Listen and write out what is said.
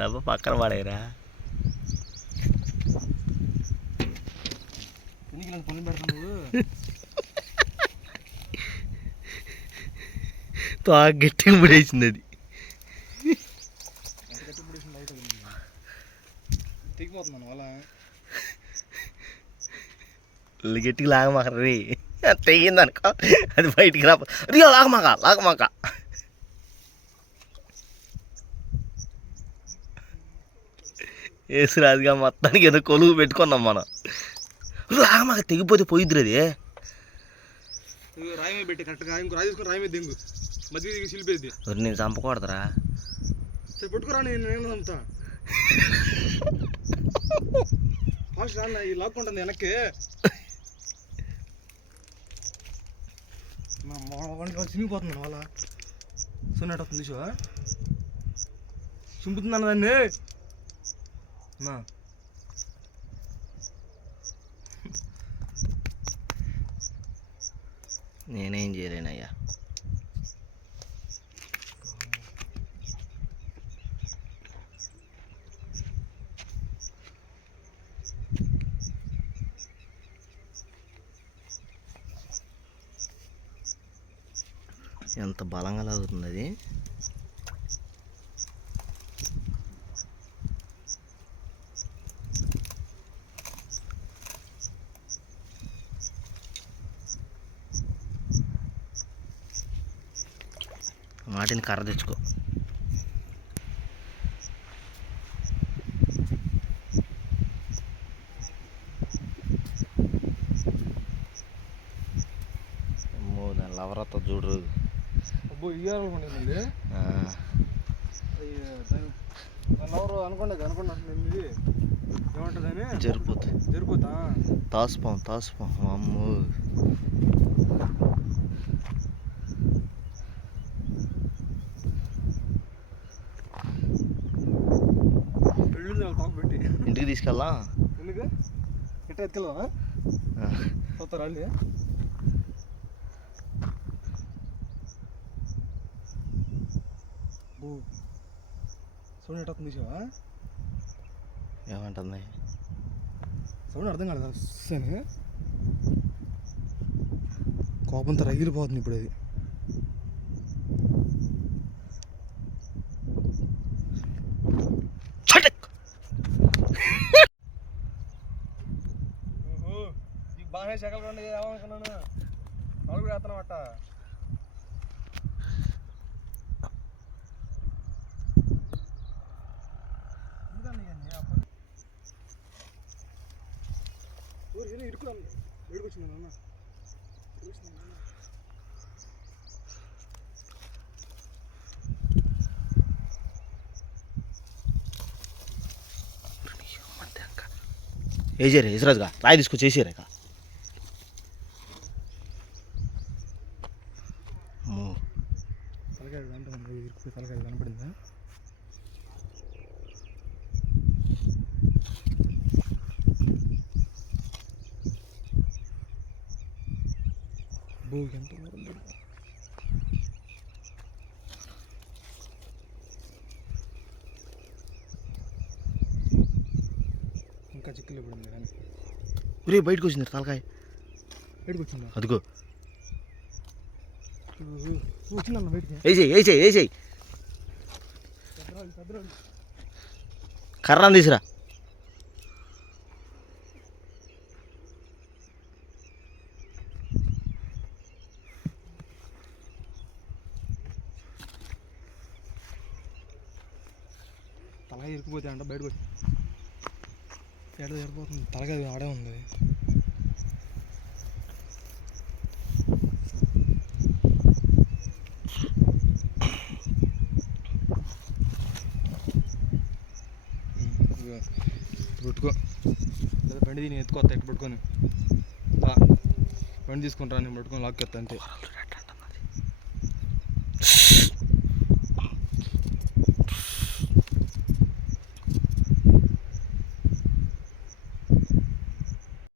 డబ్బా పక్కన పడేరా. గట్టిగా ముడేసింది అది. గట్టిగా లాగమాక రే, తెగింది అనుకో అది బయటికి రా. రియో లాగమాక వేసురాదుగా మొత్తానికి ఏదో కొలువు పెట్టుకున్నాం మనం. లాగమాక తెగిపోతే పోయిద్దురు అది. రాయి మీద పెట్టి కరెక్ట్గా ఇంకో రాయి తీసుకుని రాయి మీద దింగు, మధ్య సిలిపేది. నేను చంపకూడదురా. సరే పట్టుకురా, నేను చంపుతా. ఫాస్ట్ రా, ఈ లాక్కుంటుంది వెనక్కి. చినిగిపోతుంది వాళ్ళ సున్నట్టు వస్తుంది షో చింపుతుంది అన్నదాన్ని. నేనేం చేయలేనయ్యా. ఎంత బలంగా లాగుతుంది అది. వాటిని కర్ర తెచ్చుకో. అమ్మో, దాని లవరతో చూడరు. అబ్బో ఇయ్యాలనుకోండి ఎవరు అనుకోండి ఇది ఏమంటుందని. జరిపోతా తాసుపాం అమ్మో. పెట్టి ఇంటికి తీసుకెళ్ళా. ఎందుకు ఎట్లా ఎత్తుకెళ్ళవా? పోతారా వాళ్ళు? సౌండ్ ఎట్లా వస్తుంది చూసావా? ఏమంటుంది సౌండ్? అర్థం కాలేదు వస్తేనే కోపంతో రగిలిపోతుంది ఇప్పుడు అది. బాగానే శకలు రెండు ఏమనుకున్నాను, వాళ్ళు కూడా వేస్తున్నామట. ఇడుకొచ్చింది అన్న. వేసారు ఇసరాజుగా రాయి తీసుకొచ్చి వేసారు ఇక. తలకాయ తలకాయ కనపడిందా? ఎంత ఇంకా చిక్కులు పడింది కానీ ఒరే బయటకు వచ్చింది తలకాయ. బయటకు వచ్చిందా? అదిగో వచ్చిందన్న బయటికి. వేసేయి కర్ర తీసురా. తలగా ఇరికిపోతే అంట బయటకు వచ్చి ఎడిపోతుంది. తలగా ఆడే ఉంది. పట్టుకో లేదా బండి దీన్ని ఎత్తుకోస్తా, ఎట్టు పట్టుకొని బండి తీసుకుంటా, నేను పట్టుకొని లాక్కెత్తా అంతే.